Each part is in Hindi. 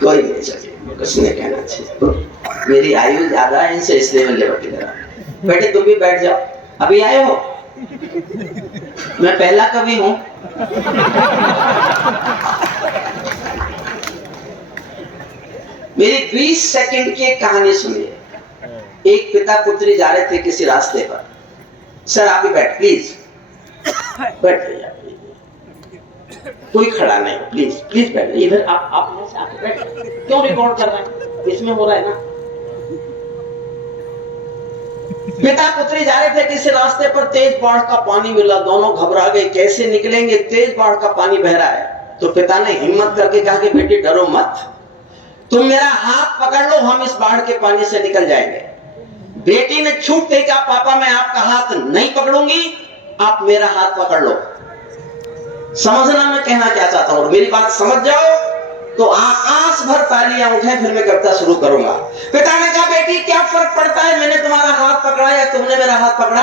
कोई नहीं चाहिए, कुछ नहीं कहना चाहिए। मेरी आयु ज्यादा है इनसे, इसलिए मैं लेवटी लगा। बेटे तुम भी बैठ जाओ, अभी आए हो, मैं पहला कवि हूं। मेरी 20 सेकंड की एक कहानी सुनिए। एक पिता पुत्री जा रहे थे किसी रास्ते पर। सर आप भी बैठ, प्लीज बैठ जाइए, कोई खड़ा नहीं, प्लीज प्लीज बैठ जाइए इधर। आप बैठ, क्यों रिकॉर्ड कर रहे हैं, इसमें हो रहा है ना। पिता पुत्री जा रहे थे किसी रास्ते पर, तेज बाढ़ का पानी मिला, दोनों घबरा गए, कैसे निकलेंगे, तेज बाढ़ का पानी बह रहा है। तो पिता ने हिम्मत करके कहा कि बेटी डरो मत, तुम मेरा हाथ पकड़ लो, हम इस बाढ़ के पानी से निकल जाएंगे। बेटी ने छूट दे कहा पापा मैं आपका हाथ नहीं पकड़ूंगी, आप मेरा हाथ पकड़ लो। समझना मैं कहना क्या चाहता हूं, मेरी बात समझ जाओ तो आकाश भर तालियां उठे, फिर मैं कविता शुरू करूंगा। पिता ने कहा बेटी क्या फर्क पड़ता है, मैंने तुम्हारा हाथ पकड़ा या तुमने मेरा हाथ पकड़ा।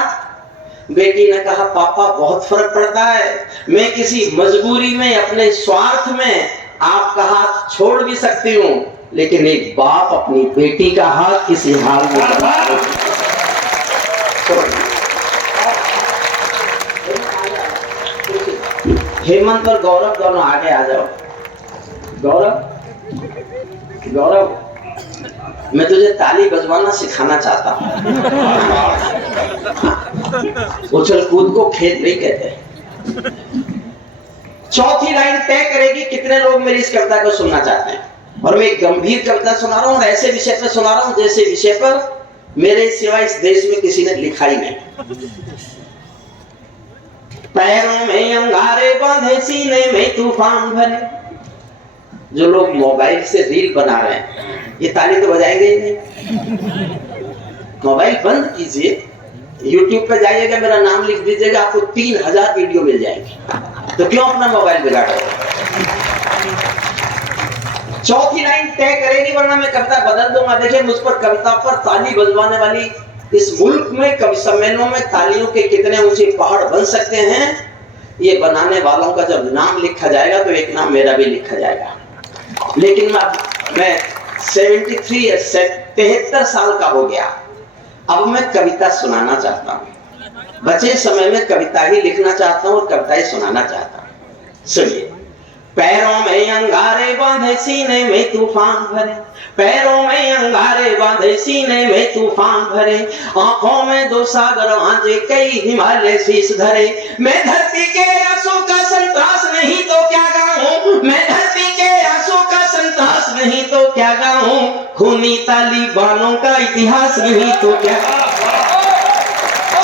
बेटी ने कहा पापा बहुत फर्क पड़ता है, मैं किसी मजबूरी में अपने स्वार्थ में आपका हाथ छोड़ भी सकती हूँ, लेकिन एक बाप अपनी बेटी का हाथ किसी हाल में हेमंत और गौरव दोनों आगे आ जाओ। गौरव मैं तुझे ताली बजवाना सिखाना चाहता हूँ। उछल कूद को खेल नहीं कहते। चौथी लाइन तय करेगी कितने लोग मेरी इस कविता को सुनना चाहते हैं। और मैं एक गंभीर कविता सुना रहा हूँ, ऐसे विषय पर सुना रहा हूँ जैसे विषय पर मेरे सिवा इस देश में किसी ने लिखा ही नहीं। पैरों में अंगारे बांधे, सीने में तूफान भरे। जो लोग मोबाइल से रील बना रहे हैं ये ताली तो बजाएंगे ही नहीं। मोबाइल बंद कीजिए, YouTube पे जाइएगा, मेरा नाम लिख दीजिएगा, आपको 3000 वीडियो मिल जाएंगे। तो क्यों अपना मोबाइल बिगाड़ रहे हो। चौथी लाइन तय करेगी वरना मैं कविता बदल दूंगा। देखिए मुझ पर कविता पर ताली बजवाने वाली इस मुल्क में कवि सम्मेलनों में तालियों के कितने ऊंचे पहाड़ बन सकते हैं, ये बनाने वालों का जब नाम लिखा जाएगा तो एक नाम मेरा भी लिखा जाएगा। लेकिन मैं 73 साल का हो गया, अब मैं कविता सुनाना चाहता हूँ। बचे समय में कविता ही लिखना चाहता हूँ और कविता ही सुनाना चाहता हूँ। सुनिए। पैरों में अंगारे बांधे, सीने में तूफान भरे। पैरों में अंगारे बांधे, सीने में तूफान भरे। आंखों में दो सागर आंजे, कई हिमालय शीश धरे। मैं धरती के आंसू का संतरास नहीं तो क्या गाऊं, मैं धरती के आंसू का संतरास नहीं तो क्या गाऊं, खूनी तालिबानों का इतिहास नहीं तो क्या।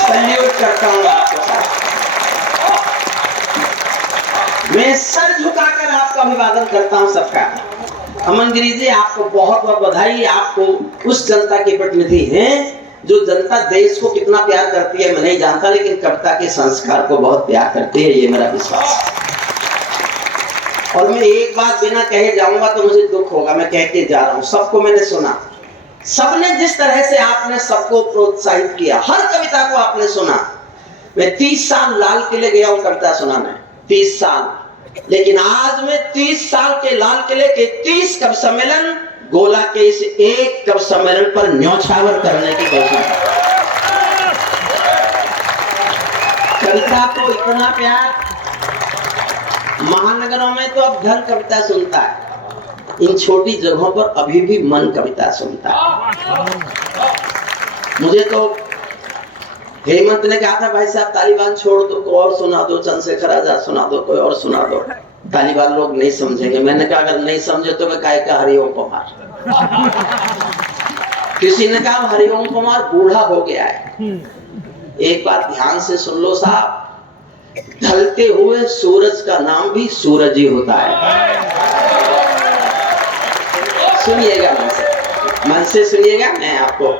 सल्यूट करता हूं आपको। मैं सर झुकाकर आपका अभिवादन करता हूं सबका। अमन गिरी जी आपको बहुत बहुत बधाई। आपको उस जनता के प्रतिनिधि हैं जो जनता देश को कितना प्यार करती है मैं नहीं जानता, लेकिन कविता के संस्कार को बहुत प्यार करती है, ये मेरा विश्वास है। और मैं एक बात बिना कहे जाऊंगा तो मुझे दुख होगा, मैं कह के जा रहा हूं। सबको मैंने सुना, सबने जिस तरह से आपने सबको प्रोत्साहित किया, हर कविता को आपने सुना। मैं 30 साल लाल किले गया हूं कविता सुनाने, 30 साल। लेकिन आज मैं 30 साल के लाल किले के 30 कवि सम्मेलन, गोला के इस एक कवि सम्मेलन पर न्यौछावर करने की कोशिश। कविता को इतना प्यार, महानगरों में तो अब घर कविता सुनता है, इन छोटी जगहों पर अभी भी मन कविता सुनता है। मुझे तो हेमंत ने कहा था भाई साहब तालिबान छोड़ दो, कोई और सुना दो, चंद्रशेखर आजाद सुना दो, कोई और सुना दो, तालिबान लोग नहीं समझेंगे। मैंने कहा अगर नहीं समझे तो मैं काहे का हरिओम कुमार। किसी ने कहा हरिओम कुमार बूढ़ा हो गया है। एक बात ध्यान से सुन लो साहब, ढलते हुए सूरज का नाम भी सूरज ही होता है। सुनिएगा मन से सुनिएगा, मैं आपको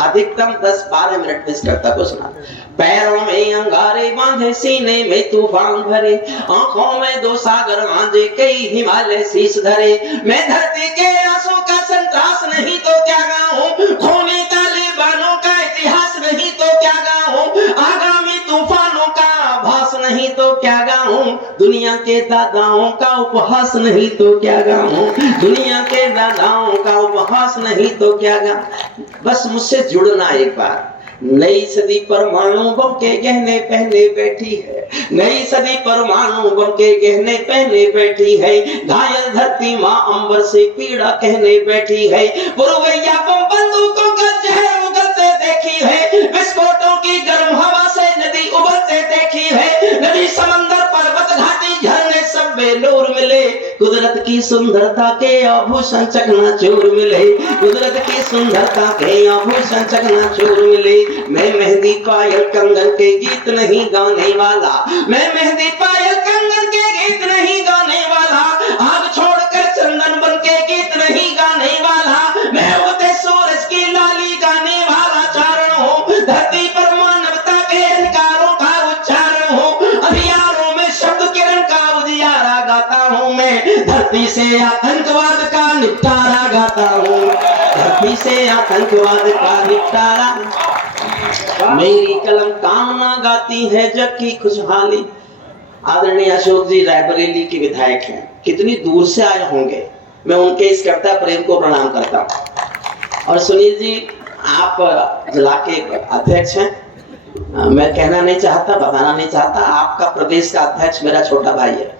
अधिकतम 10-12 मिनट में इस कविता को सुना। पैरों में अंगारे बांधे, सीने में तूफान भरे। आंखों में दो सागर आंजे, कई हिमालय शीश धरे। मैं धरती के आंसू का संतरास नहीं तो क्या गाऊं, खूनी तालिबानों का इतिहास नहीं तो क्या गाऊं, आगामी तूफानों का आभास नहीं नहीं तो क्या गाऊं, दुनिया के दादाओं का उपहास नहीं तो क्या गाऊं, दुनिया के दादाओं का उपहास नहीं तो क्या गाऊं। बस मुझसे जुड़ना एक बार। नई सदी परमाणु बम के गहने पहने बैठी है, नई सदी परमाणु बम के गहने पहने बैठी है, घायल धरती माँ अंबर से पीड़ा कहने बैठी है, पुरवैया बम बंदूकों का जहर उगलते देखी है, विस्फोटों की गर्म हवा से नदी उबलते देखी है, नदी समंदर पर्वत घाटी झरने सब बेलोर मिले, कुदरत की सुंदरता के आभूषण चकनाचूर मिले, कुदरत की सुंदरता के आभूषण चकनाचूर मिले। मैं मेहंदी पायल कंगन के गीत नहीं गाने वाला, मैं मेहंदी पायल कंगन के गीत नहीं गाने वाला, आग छोड़कर चंदन बन के गीत नहीं गाने वाला, मैं उगते सूरज की लाली गाने वाला चारण हूँ, धरती पर मानवता के अधिकारों का उच्चारण हूँ, अंधियारों में शब्द किरण का उजियारा गाता हूँ, मैं धरती से आतंकवाद का निपटारा गाता हूँ, धरती से आतंकवाद का निपटारा। मेरी कलम कामना गाती है जग की खुशहाली। आदरणीय अशोक जी रायबरेली के विधायक हैं, कितनी दूर से आए होंगे, मैं उनके इस कविता प्रेम को प्रणाम करता हूँ। और सुनील जी, आप जिला के अध्यक्ष हैं, मैं कहना नहीं चाहता, बताना नहीं चाहता, आपका प्रदेश का अध्यक्ष मेरा छोटा भाई है।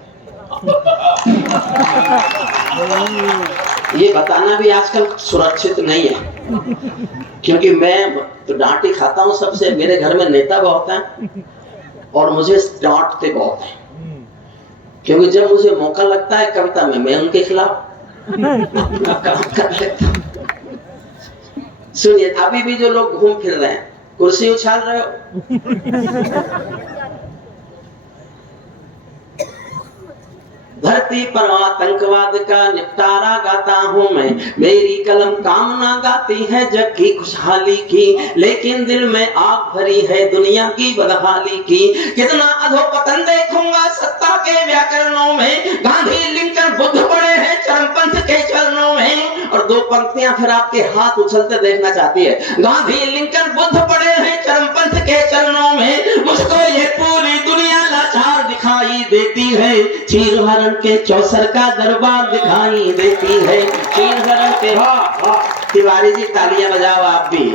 ये बताना भी आजकल सुरक्षित नहीं है, क्योंकि मैं तो डांट ही खाता हूँ सबसे। मेरे घर में नेता बहुत हैं और मुझे डांटते बहुत हैं, क्योंकि जब मुझे मौका लगता है कविता में, मैं उनके खिलाफ काम कर लेता हूँ। सुनिए, अभी भी जो लोग घूम फिर रहे हैं, कुर्सी उछाल रहे हो, धरती पर आतंकवाद का निपटारा गाता हूँ मैं, मेरी कलम कामना गाती है जग की खुशहाली की, लेकिन दिल में आग भरी है दुनिया की बदहाली की। कितना अधोपतन देखूंगा सत्ता के व्याकरणों में, गांधी लिंकन बुद्ध पड़े हैं चरमपंथ के चरणों में। और दो पंक्तियां फिर आपके हाथ उछलते देखना चाहती है, गांधी लिंकन बुद्ध पड़े हैं चरमपंथ के चरणों में, मुझको ये पूरी दुनिया लाचार दिखाई देती है, चीर हरण के चौसर का दरबार दिखाई देती है, चीर हरण के। तिवारी जी तालियां बजाओ आप भी,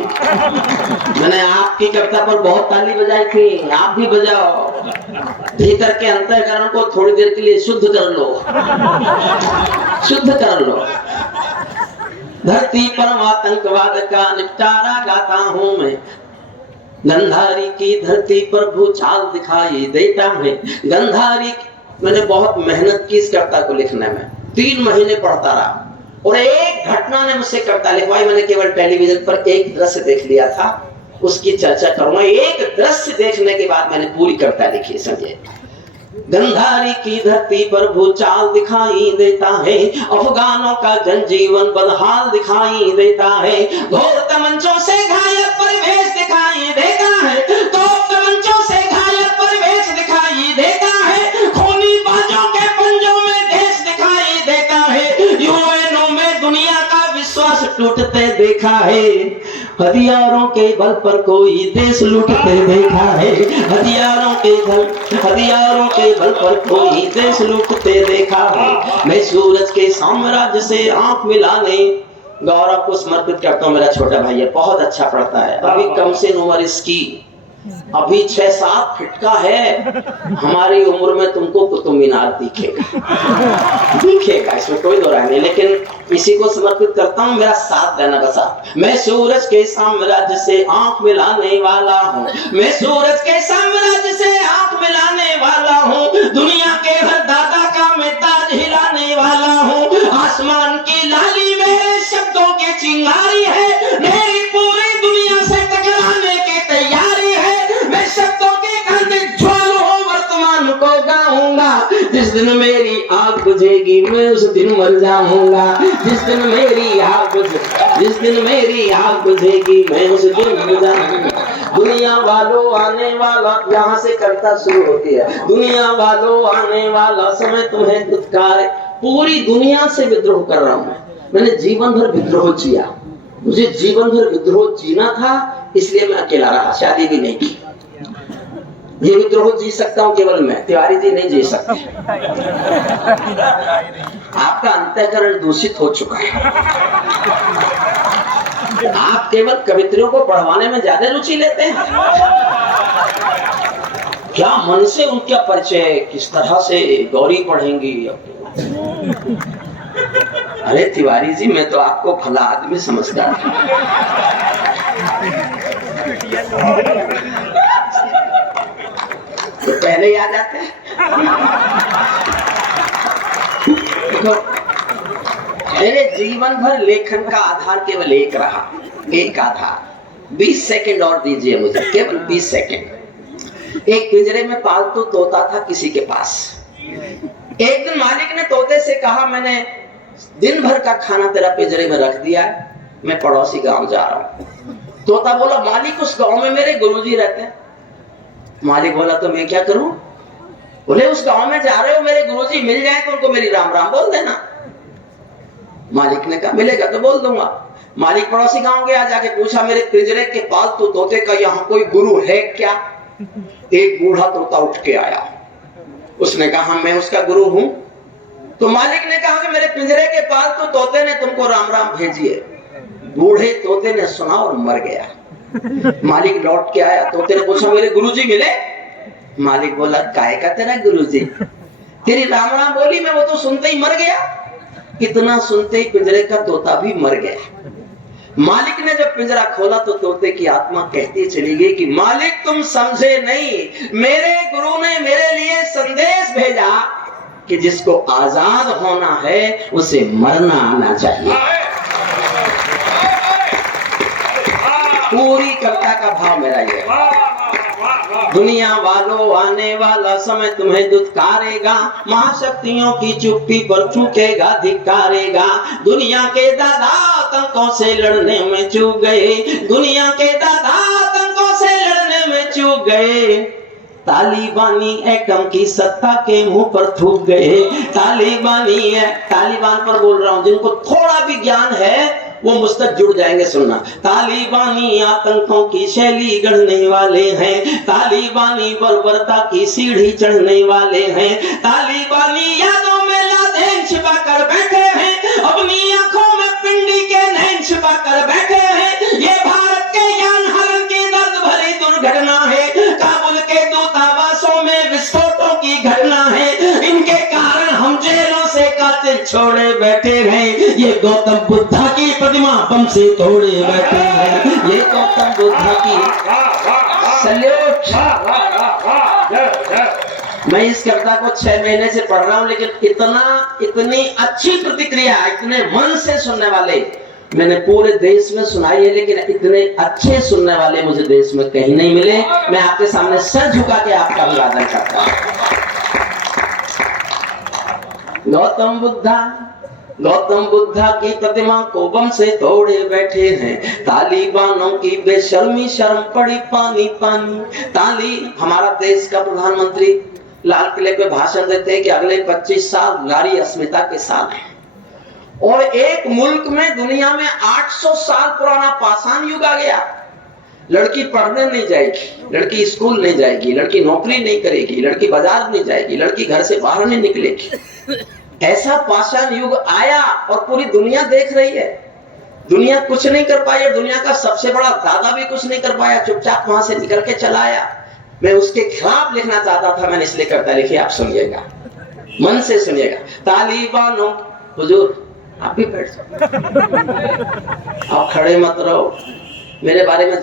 मैंने आपकी कविता पर बहुत ताली बजाई थी, आप भी बजाओ। भीतर के अंतःकरण को थोड़ी देर के लिए शुद्ध कर लो, शुद्ध कर लो। धरती पर आतंकवाद का निपटारा गाता हूँ मैं, गंधारी की धरती पर भूचाल दिखाई देता है, गंधारी। मैंने बहुत मेहनत की इस कविता को लिखने में, 3 महीने पढ़ता रहा, और एक घटना ने मुझसे कविता लिखवाई। मैंने केवल टेलीविजन पर एक दृश्य देख लिया था, उसकी चर्चा करूंगा। एक दृश्य देखने के बाद मैंने पूरी कविता लिखी। समझे, गंधारी की धरती पर भूचाल दिखाई देता है, अफगानों का जनजीवन बदहाल दिखाई देता है, घोर तमंचों से घायल परिवेश दिखाई देता है, तो तमंचों से घायल परिवेश दिखाई देता है, खूनी बाजों के पंजों में देश दिखाई देता है, यूएनओ में दुनिया का विश्वास टूटते देखा है, हथियारों के बल पर कोई देश लूटते देखा है, हथियारों के बल पर कोई देश लूटते देखा है। मैं सूरज के साम्राज्य से आंख मिलाने गौरव को समर्पित करता हूँ। मेरा छोटा भाई है, बहुत अच्छा पढ़ता है, अभी कम से उम्र इसकी अभी 6-7 फीट का है। हमारी उम्र में तुमको कुतुब मीनार दिखेगा, दिखेगा, इसमें कोई दो राय नहीं। लेकिन इसी को समर्पित करता हूँ, मेरा साथ देना बसा। मैं सूरज के साम्राज्य से आंख मिलाने वाला हूँ, मैं सूरज के साम्राज्य से आंख मिलाने वाला हूँ, दुनिया के हर दादा का मैं ताज हिलाने वाला हूँ, आसमान की लाली मेरे शब्दों की चिंगारी है, मेरी पूरी दुनिया से टकराने की तैयारी है, मैं शब्दों के कहते ज्वालों वर्तमान को गाऊंगा, जिस दिन मेरी आग बुझेगी मैं उस दिन मर जाऊंगा, जिस दिन मेरी आग बुझेगी मैं उस दिन मर जाऊंगा। दुनिया वालों आने वाला, यहाँ से कविता शुरू होती है, दुनिया वालों आने वाला समय तुम्हें दुत्कारे। पूरी दुनिया से विद्रोह कर रहा हूँ मैंने जीवन भर विद्रोह जिया, मुझे जीवन भर विद्रोह जीना था, इसलिए मैं अकेला रहा, शादी भी नहीं की। ये विद्रोह जी सकता हूं केवल मैं, तिवारी जी नहीं जी सकते। आपका अंतःकरण दूषित हो चुका है। आप केवल कवित्रियों को पढ़वाने में ज्यादा रुचि लेते हैं। क्या मन से उनका परिचय, किस तरह से गौरी पढ़ेंगी। अरे तिवारी जी, मैं तो आपको भला आदमी समझता था। तो पहले ही आ जाते हैं। मेरे जीवन भर लेखन का आधार केवल एक रहा, एक आधार। 20 सेकंड और दीजिए मुझे, केवल 20 सेकंड। एक पिंजरे में पालतू तोता था किसी के पास। एक दिन मालिक ने तोते से कहा, मैंने दिन भर का खाना तेरा पिंजरे में रख दिया है, मैं पड़ोसी गांव जा रहा हूं। तोता बोला, मालिक उस गांव में मेरे गुरुजी रहते हैं। मालिक बोला, तो मैं क्या करूं? बोले, उस गांव में जा रहे हो, मेरे गुरुजी मिल जाए तो उनको मेरी राम राम बोल देना। मालिक ने कहा, मिलेगा तो बोल दूंगा। मालिक पड़ोसी गांव गया, जाके पूछा, मेरे पिंजरे के पालतू तोते का यहाँ कोई गुरु है क्या? एक बूढ़ा तोता उठ के आया, उसने कहा, मैं उसका गुरु हूं। तो मालिक ने कहा कि मेरे पिंजरे के पालतू तोते ने तुमको राम राम भेजिए। बूढ़े तोते ने सुना और मर गया। मालिक लौट के आया, तोते ने पूछा, मेरे गुरुजी मिले? मालिक बोला, काय का तेरा गुरुजी? तेरी राम राम बोली मैं, वो तो सुनते ही मर गया। इतना सुनते ही पिंजरे का तोता भी मर गया। मालिक ने जब पिंजरा खोला तो तोते की आत्मा कहती चली गई कि मालिक तुम समझे नहीं, मेरे गुरु ने मेरे लिए संदेश भेजा कि जिसको आजाद होना है उसे मरना आना चाहिए। पूरी कविता का भाव मेरा ये है। दुनिया वालों, आने वाला समय तुम्हें दुत्कारेगा, महाशक्तियों की चुप्पी पर थूकेगा, धिक्कारेगा। दुनिया के दादा आतंकों से लड़ने में चूक गए, दुनिया के दादा आतंकों से लड़ने में चूक गए। तालिबानी एटम की सत्ता के मुंह पर थूक गए। तालिबानी है, तालिबान पर बोल रहा हूं, जिनको थोड़ा भी ज्ञान है वो मुझ तक जुड़ जाएंगे सुनना। तालिबानी आतंकों की शैली गढ़ने वाले हैं, तालिबानी बर्बरता की सीढ़ी चढ़ने वाले हैं, तालिबानी यादों में लादेन छिपा कर बैठे हैं, अपनी आंखों में पिंडी के नैन छिपा कर बैठे हैं। ये भारत के यान हरण की दर्द भरी दुर्घटना है, काबुल के दूतावासों में विस्फोटों की घटना है। इनके कारण हम जेलों से कातिल छोड़े बैठे हैं। ये गौतम बुद्धा की प्रतिमा बम से तोड़े बैठे हैं। ये गौतम बुद्धा की सल्यूट। मैं इस कविता को 6 महीने से पढ़ रहा हूं, लेकिन इतनी अच्छी प्रतिक्रिया, इतने मन से सुनने वाले मैंने पूरे देश में सुनाई है, लेकिन इतने अच्छे सुनने वाले मुझे देश में कहीं नहीं मिले। मैं आपके सामने सर झुका के आपका अभिवादन करता हूं। गौतम बुद्धा की प्रतिमा को बम से तोड़े बैठे हैं। तालिबानों की बेशर्मी शर्म पड़ी पानी पानी। हमारा देश का प्रधानमंत्री लाल किले पे भाषण देते हैं कि अगले 25 साल नारी अस्मिता के साल हैं, और एक मुल्क में, दुनिया में 800 साल पुराना पाषाण युग आ गया। लड़की पढ़ने नहीं जाएगी, लड़की स्कूल नहीं जाएगी, लड़की नौकरी नहीं करेगी, लड़की बाजार नहीं जाएगी, लड़की घर से बाहर नहीं निकलेगी। ऐसा पाषाण युग आया और पूरी दुनिया देख रही है। दुनिया कुछ नहीं कर पाई, और दुनिया का सबसे बड़ा दादा भी कुछ नहीं कर पाया, चुपचाप वहां से निकल के चला आया। मैं उसके खिलाफ लिखना चाहता था, मैंने इसलिए कविता लिखी। आप सुनिएगा, मन से सुनिएगा। तालिबानों, हुजूर आप भी बैठ जाओ, आप खड़े मत रहो, मेरे बारे में